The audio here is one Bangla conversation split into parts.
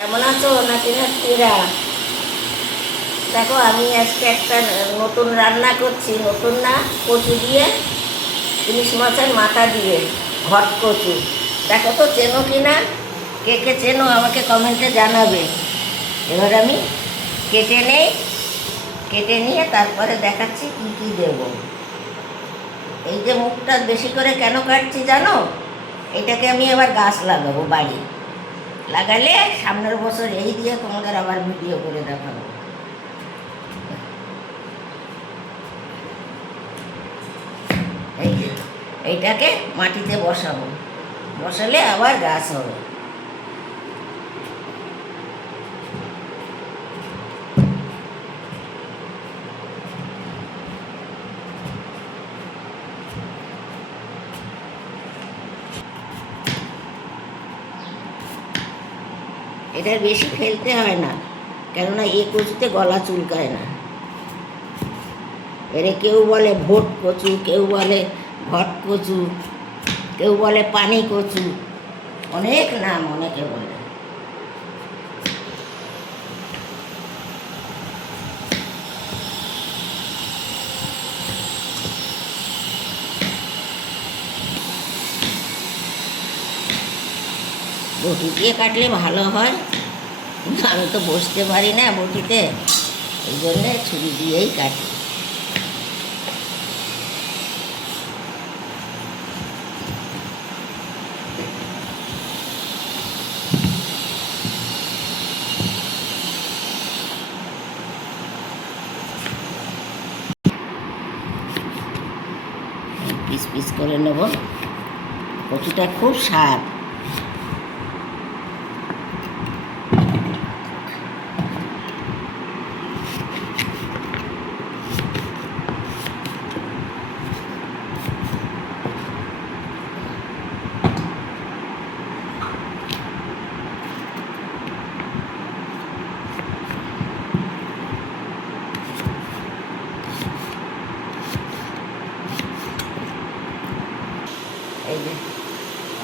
কেমন আছো নাতি নাতনিরা? দেখো আমি আজকে একটা নতুন রান্না করছি। নতুন না, কচু দিয়ে, ইলিশ মাছের মাথা দিয়ে ঘট কচু। দেখো তো চেনো কি না, কে কে চেনো আমাকে কমেন্টে জানাবে। এবার আমি কেটে নেই, কেটে নিয়ে তারপরে দেখাচ্ছি কি কি দেব। এই যে মুখটা বেশি করে কেন কাটছি জানো? এটাকে আমি এবার গাছ লাগাবো, বাড়ি লাগালে সামনের বছর এই দিয়ে তোমাদের আবার ভিডিও করে দেখাবো। এই যে এইটাকে মাটিতে বসাবো, বসালে আবার গাছ হবে। এটা বেশি ফেলতে হয় না, কেননা এ কচুতে গলা চুলকায় না। এরে কেউ বলে ভোট কচু, কেউ বলে ঘট কচু, কেউ বলে পানি কচু, অনেক নাম অনেকে বলে। বটি দিয়ে কাটলে ভালো হয়, কিন্তু আমি তো বসতে পারি না বটিতে, এই জন্যে ছুরি দিয়েই কাটি। পিস পিস করে নেব। কচুটা খুব স্বাদ। এই যে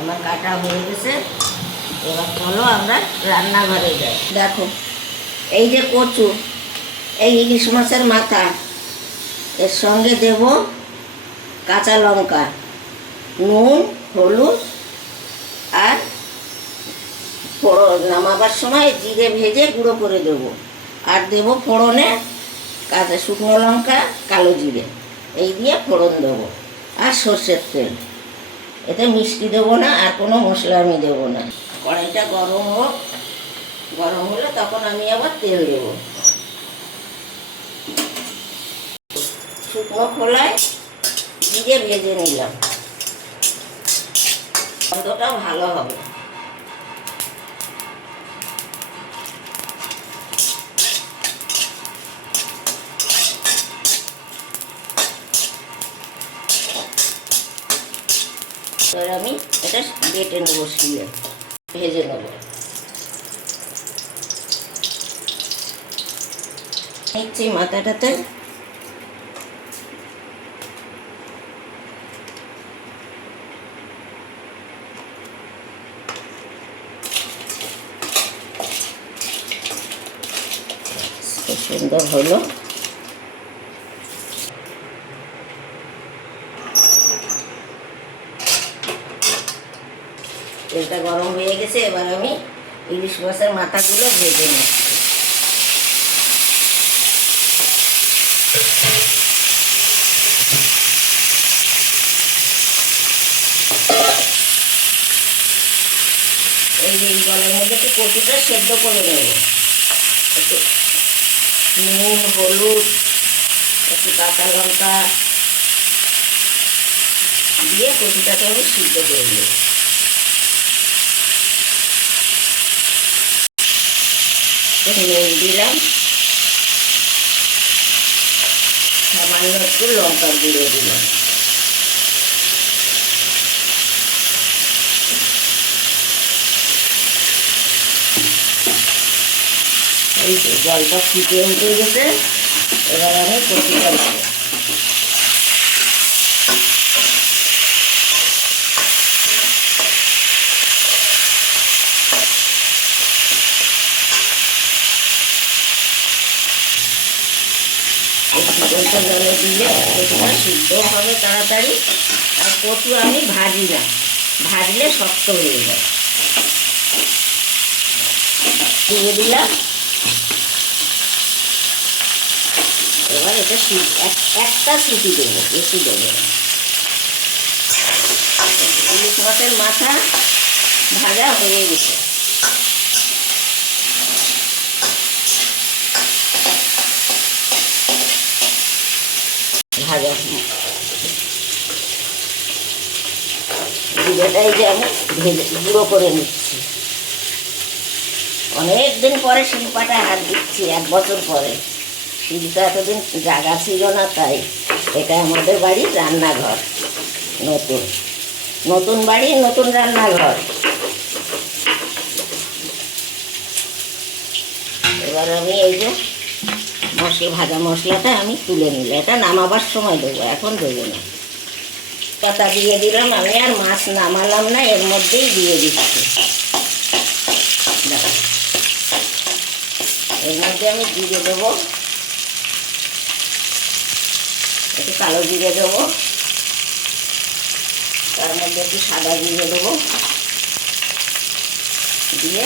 আমার কাটা হয়ে গেছে, এবার চলো আমরা রান্নাঘরে যাই। দেখো এই যে কচু, এই ইলিশ মাছের মাথা, এর সঙ্গে দেব কাঁচা লঙ্কা, নুন, হলুদ, আর নামাবার সময় জিরে ভেজে গুঁড়ো করে দেবো। আর দেব ফোড়নে কাঁচা শুকনো লঙ্কা, কালো জিরে, এই দিয়ে ফোড়ন দেবো, আর সর্ষের তেল। এতে মিষ্টি দেবো না, আর কোনো মশলা আমি দেবো না। কড়াইটা গরম হোক, গরম হলে তখন আমি আবার তেল দেবো। শুকনো খোলায় জিরে ভেজে নিলাম, গন্ধটা ভালো হবে। এবার আমি এটা বেটে নেবো, শিলে ভেজে নেবো। নিচ্ছি মাথাটাতে, খুব সুন্দর হলো। তেলটা গরম হয়ে গেছে, এবার আমি ইলিশ মাছের মাথাগুলো ভেজে নিচ্ছি। এই যে জলের মধ্যে একটু কচুটা সেদ্ধ করে নেব। একটু নুন, হলুদ, একটু কাঁচা লঙ্কা দিয়ে কচুটাকে আমি সিদ্ধ করে নেব। নুন দিলাম, সামান্য একটু লঙ্কার গুঁড়ো দিলাম। এই যে জলটা ফুটে উঠে গেছে, এবার আমি কচুটা দেবো। ফুটন্ত জলে দিলে কচুটা সিদ্ধ হবে তাড়াতাড়ি। আর কচু আমি ভাজি না, ভাজলে শক্ত হয়ে যায়। দিয়ে দিলাম। এবার এটা একটা সিটি দেবো, বেশি দেবো। ইলিশ মাছের মাথা ভাজা হয়ে গেছে। ভাজা জিরেটাই যে আমি ভেজে গুঁড়ো করে নিচ্ছি। অনেকদিন পরে শিলপাটায় হাত দিচ্ছি, 1 বছর পরে। শিলটা এতদিন জায়গা ছিল না, তাই এটা আমাদের বাড়ির রান্নাঘর। নতুন নতুন বাড়ি, নতুন রান্নাঘর। এবার আমি এই যে ভাজা মশলাটা আমি তুলে নিলাম। এটা নামাবার সময় দেবো, এখন দেবো না। পাতা দিয়ে দিলাম। আমি আর মাছ নামালাম না, এর মধ্যেই দিয়ে দিচ্ছি। এর মধ্যে আমি জিরে দেবো, একটু কালো জিরে দেবো, তার মধ্যে একটু সাদা জিরে দেবো, দিয়ে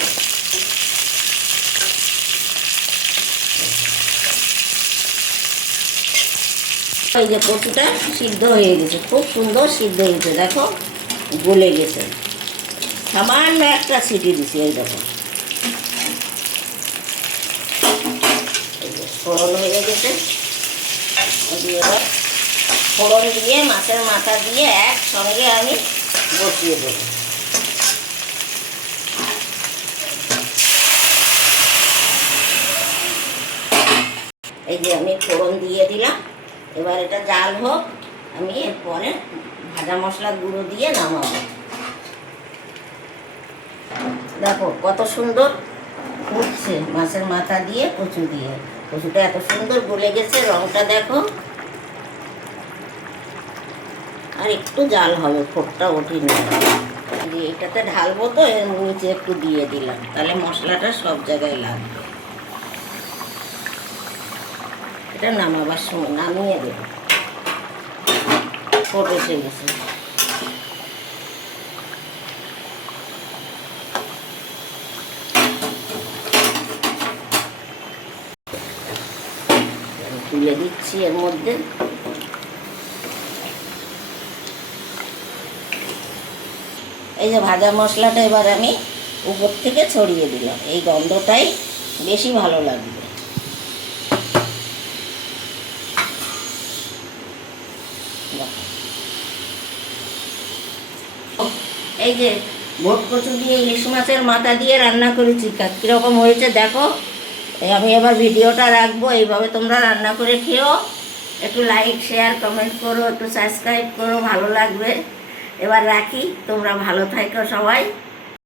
এই যে কচুটা সিদ্ধ হয়ে গেছে, খুব সুন্দর সিদ্ধ হয়েছে। দেখো গলে গেছে, সামান্য একটা সিটি দিছি। এই দেখো ফোড়ন হয়ে গেছে। এবার ফোড়ন দিয়ে মাছের মাথা দিয়ে একসঙ্গে আমি বসিয়ে দেবো। এই যে আমি ফোড়ন দিয়ে দিলাম। এবার এটা জাল হোক, আমি এরপরে ভাজা মশলা গুঁড়ো দিয়ে নামাবো। দেখো কত সুন্দর উঠছে মাছের মাথা দিয়ে কচু দিয়ে। কচুটা এত সুন্দর গলে গেছে, রংটা দেখো। আর একটু জাল হবে, ফোটটা ওঠেনি। এটাতে ঢালবো তো, এর নিচে একটু দিয়ে দিলাম, তাহলে মশলাটা সব জায়গায় লাগবে। এটা নামাবার সময় নামিয়ে দেবো। ফোট এসে গেছে। তুলে দিচ্ছি এর মধ্যে। এই যে ভাজা মশলাটা এবার আমি উপর থেকে ছড়িয়ে দিলাম। এই গন্ধটাই বেশি ভালো লাগবে। এই যে ভোট কচু দিয়ে ইলিশ মাছের মাথা দিয়ে রান্না করেছি, কীরকম হয়েছে দেখো। আমি এবার ভিডিওটা রাখবো, এইভাবে তোমরা রান্না করে খেও। একটু লাইক, শেয়ার, কমেন্ট করো, একটু সাবস্ক্রাইব করো, ভালো লাগবে। এবার রাখি, তোমরা ভালো থাকো সবাই।